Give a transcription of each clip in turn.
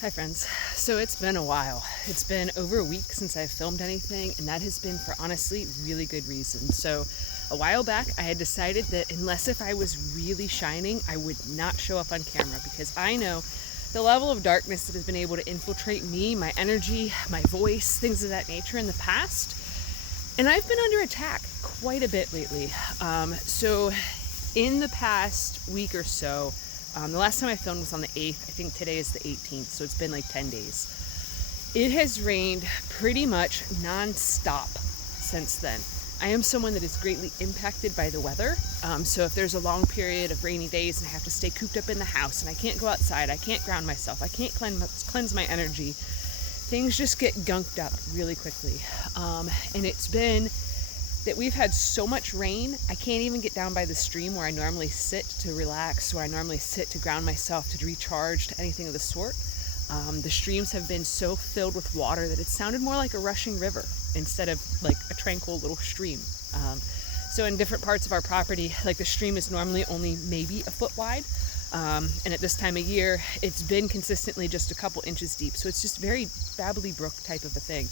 Hi friends. So it's been a while. It's been over a week since I've filmed anything, and that has been for honestly really good reason. So a while back I had decided that unless if I was really shining, I would not show up on camera because I know the level of darkness that has been able to infiltrate me, my energy, my voice, things of that nature in the past. And I've been under attack quite a bit lately. So in the past week or so, the last time I filmed was on the 8th. I think today is the 18th, so it's been like 10 days. It has rained pretty much non-stop since then. I am someone that is greatly impacted by the weather. So if there's a long period of rainy days and I have to stay cooped up in the house and I can't go outside, I can't ground myself, I can't cleanse my energy, things just get gunked up really quickly. And it's been that we've had so much rain, I can't even get down by the stream where I normally sit to relax, where I normally sit to ground myself, to recharge, to anything of the sort. The streams have been so filled with water that it sounded more like a rushing river instead of like a tranquil little stream. So in different parts of our property, like the stream is normally only maybe a foot wide. And at this time of year, it's been consistently just a couple inches deep. So it's just very babbly brook type of a thing.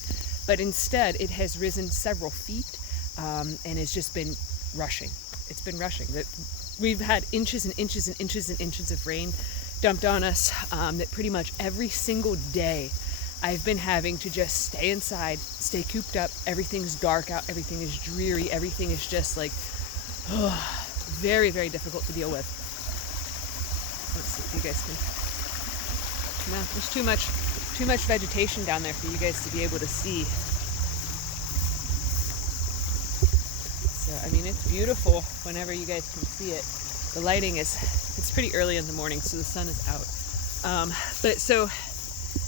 But instead, it has risen several feet. And it's just been rushing. It's been rushing. We've had inches and inches and inches and inches of rain dumped on us, that pretty much every single day I've been having to just stay inside, stay cooped up. Everything's dark out. Everything is dreary. Everything is just like, very, very difficult to deal with. Let's see if you guys can. No, there's too much vegetation down there for you guys to be able to see. I mean, it's beautiful whenever you guys can see it. The lighting it's pretty early in the morning, so the sun is out. But so,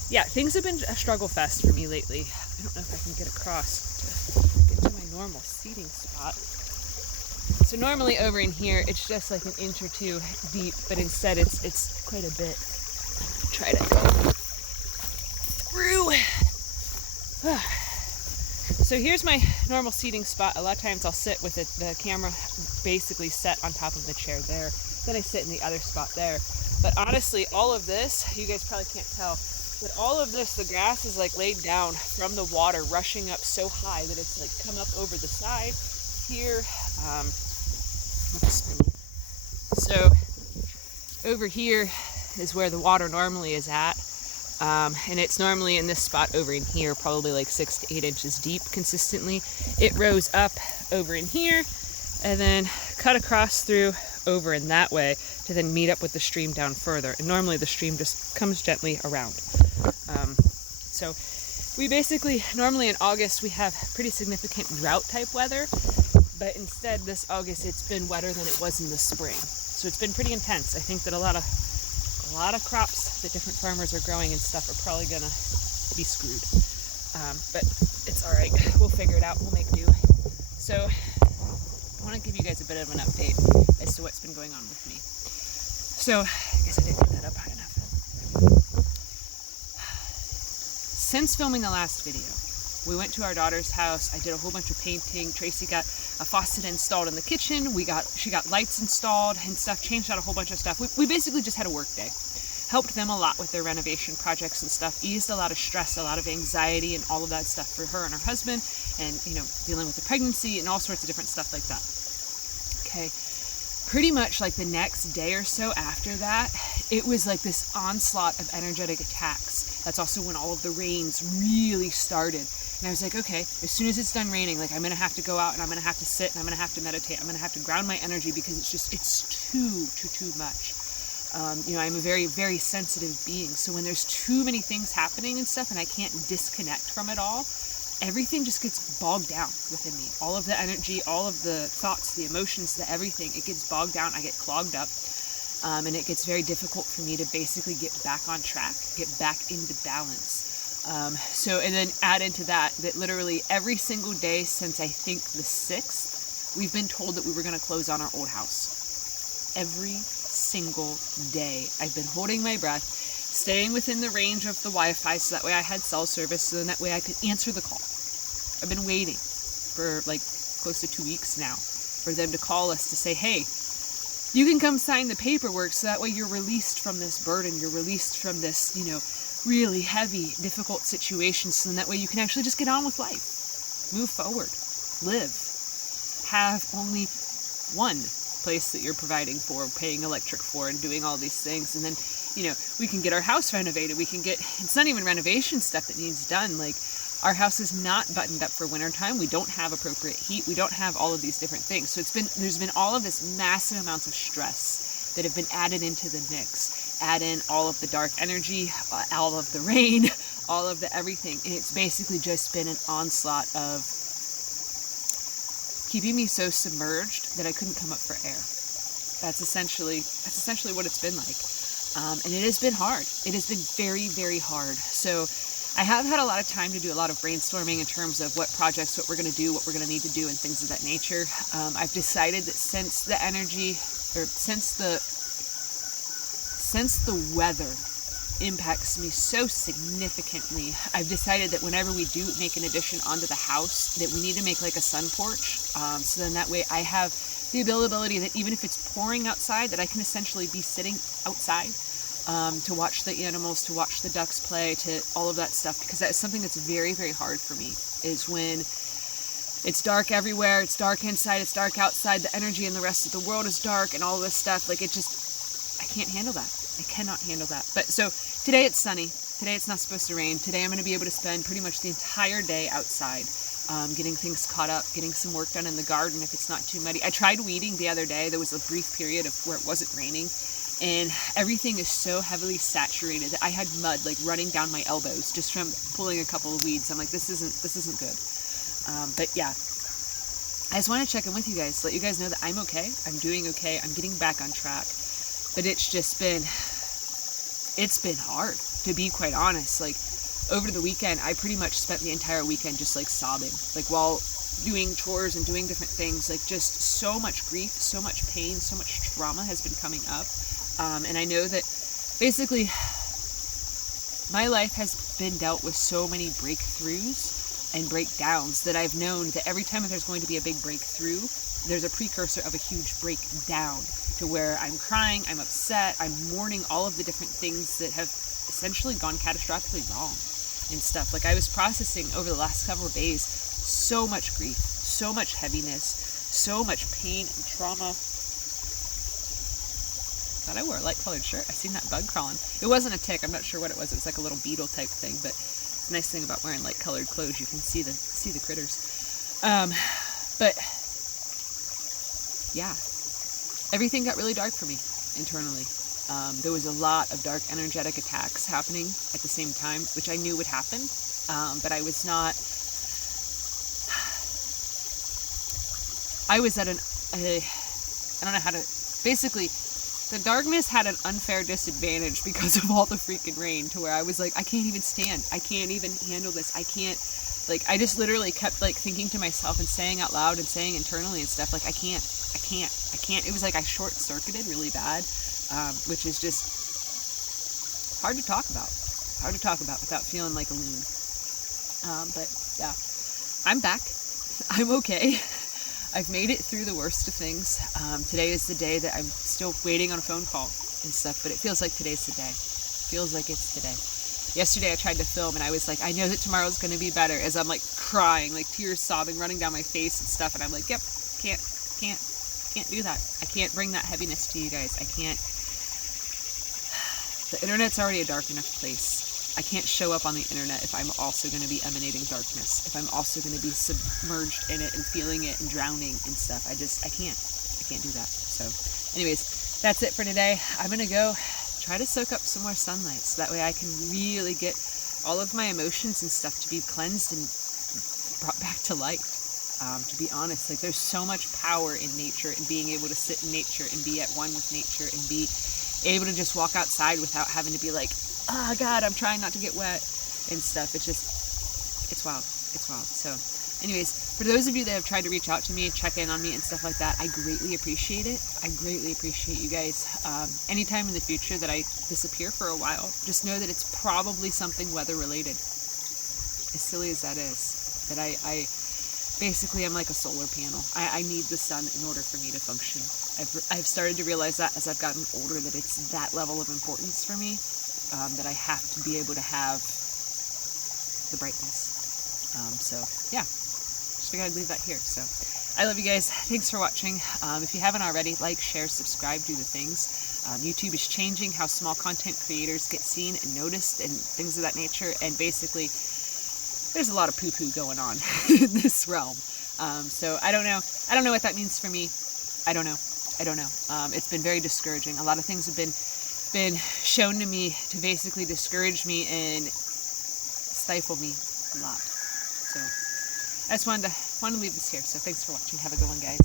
yeah, things have been a struggle fest for me lately. I don't know if I can get across to get to my normal seating spot. So normally over in here, it's just like an inch or two deep, but instead it's quite a bit. Try to go through. So here's my normal seating spot. A lot of times I'll sit with the camera basically set on top of the chair there. Then I sit in the other spot there. But honestly, all of this, you guys probably can't tell, but all of this, the grass is like laid down from the water rushing up so high that it's like come up over the side here. So over here is where the water normally is at. And it's normally in this spot over in here, probably like 6 to 8 inches deep consistently. It rose up over in here and then cut across through over in that way to then meet up with the stream down further. And normally the stream just comes gently around. So we basically, normally in August, we have pretty significant drought type weather, but instead this August it's been wetter than it was in the spring. So it's been pretty intense. I think that a lot of crops that different farmers are growing and stuff are probably gonna be screwed. But it's all right. We'll figure it out. We'll make do. So I want to give you guys a bit of an update as to what's been going on with me. So I guess I didn't get that up high enough. Since filming the last video, we went to our daughter's house. I did a whole bunch of painting. Tracy got a faucet installed in the kitchen. She got lights installed and stuff, changed out a whole bunch of stuff. We basically just had a work day. Helped them a lot with their renovation projects and stuff, eased a lot of stress, a lot of anxiety and all of that stuff for her and her husband, and dealing with the pregnancy and all sorts of different stuff like that. Okay, pretty much like the next day or so after that, it was like this onslaught of energetic attacks. That's also when all of the rains really started. And I was like, okay, as soon as it's done raining, like I'm gonna have to go out and I'm gonna have to sit and I'm gonna have to meditate. I'm gonna have to ground my energy because it's too much. I'm a very, very sensitive being. So when there's too many things happening and stuff and I can't disconnect from it all, everything just gets bogged down within me. All of the energy, all of the thoughts, the emotions, the everything, it gets bogged down. I get clogged up. And it gets very difficult for me to basically get back on track, get back into balance. And then add into that literally every single day since I think the 6th, we've been told that we were going to close on our old house. Every single day. I've been holding my breath, staying within the range of the Wi-Fi so that way I had cell service, so then that way I could answer the call. I've been waiting for like close to 2 weeks now for them to call us to say, hey, you can come sign the paperwork so that way you're released from this burden, you're released from this, really heavy, difficult situations, so then that way you can actually just get on with life, move forward, live, have only one place that you're providing for, paying electric for, and doing all these things. And then, we can get our house renovated. It's not even renovation stuff that needs done. Like, our house is not buttoned up for wintertime. We don't have appropriate heat. We don't have all of these different things. So there's been all of this massive amounts of stress that have been added into the mix. Add in all of the dark energy, all of the rain, all of the everything. And it's basically just been an onslaught of keeping me so submerged that I couldn't come up for air. That's essentially what it's been like. And it has been hard. It has been very, very hard. So I have had a lot of time to do a lot of brainstorming in terms of what projects, what we're going to do, what we're going to need to do, and things of that nature. I've decided that since the weather impacts me so significantly, I've decided that whenever we do make an addition onto the house, that we need to make like a sun porch. So then that way I have the availability that even if it's pouring outside, that I can essentially be sitting outside to watch the animals, to watch the ducks play, to all of that stuff, because that is something that's very, very hard for me, is when it's dark everywhere, it's dark inside, it's dark outside, the energy in the rest of the world is dark, and all this stuff. Like, I can't handle that. I cannot handle that. But so today it's sunny. Today it's not supposed to rain. Today I'm going to be able to spend pretty much the entire day outside, getting things caught up, getting some work done in the garden if it's not too muddy. I tried weeding the other day. There was a brief period of where it wasn't raining, and everything is so heavily saturated that I had mud like running down my elbows just from pulling a couple of weeds. I'm like, this isn't good. But yeah, I just want to check in with you guys, let you guys know that I'm okay. I'm doing okay. I'm getting back on track. But it's been hard, to be quite honest. Like, over the weekend, I pretty much spent the entire weekend just like sobbing, like while doing chores and doing different things. Like, just so much grief, so much pain, so much trauma has been coming up. And I know that basically my life has been dealt with so many breakthroughs and breakdowns that I've known that every time that there's going to be a big breakthrough, there's a precursor of a huge breakdown, to where I'm crying, I'm upset, I'm mourning all of the different things that have essentially gone catastrophically wrong and stuff. Like, I was processing over the last couple of days so much grief, so much heaviness, so much pain and trauma. Thought I wore a light colored shirt. I seen that bug crawling. It wasn't a tick. I'm not sure what it was. It was like a little beetle type thing, but it's a nice thing about wearing light colored clothes. You can see the critters. But yeah, everything got really dark for me internally. There was a lot of dark energetic attacks happening at the same time, which I knew would happen. But I was at I don't know how to, basically, the darkness had an unfair disadvantage because of all the freaking rain, to where I was like, I can't even stand. I can't even handle this. I can't, like, I just literally kept like thinking to myself and saying out loud and saying internally and stuff, like, I can't. It was like I short-circuited really bad, which is just hard to talk about without feeling like a loon. But yeah, I'm back. I'm okay. I've made it through the worst of things. Today is the day that I'm still waiting on a phone call and stuff, but it feels like today's the day. Feels like it's today. Yesterday I tried to film and I was like, I know that tomorrow's going to be better, as I'm like crying, like tears sobbing, running down my face and stuff. And I'm like, yep, can't do that. I can't bring that heaviness to you guys. I can't. The internet's already a dark enough place. I can't show up on the internet if I'm also going to be emanating darkness, if I'm also going to be submerged in it and feeling it and drowning and stuff. I can't do that. So anyways, that's it for today. I'm going to go try to soak up some more sunlight, so that way I can really get all of my emotions and stuff to be cleansed and brought back to light. To be honest, like, there's so much power in nature, and being able to sit in nature and be at one with nature and be able to just walk outside without having to be like, oh God, I'm trying not to get wet and stuff. It's wild. So anyways, for those of you that have tried to reach out to me, check in on me and stuff like that, I greatly appreciate it. I greatly appreciate you guys. Anytime in the future that I disappear for a while, just know that it's probably something weather related. As silly as that is, that I basically, I'm like a solar panel. I need the sun in order for me to function. I've started to realize that as I've gotten older, that it's that level of importance for me. that I have to be able to have the brightness. So yeah, just figured I'd leave that here. So I love you guys. Thanks for watching. If you haven't already, like, share, subscribe, do the things. YouTube is changing how small content creators get seen and noticed and things of that nature. And basically, there's a lot of poo-poo going on in this realm. So I don't know. I don't know what that means for me. I don't know. It's been very discouraging. A lot of things have been shown to me to basically discourage me and stifle me a lot. So I just wanted to leave this here. So thanks for watching. Have a good one, guys.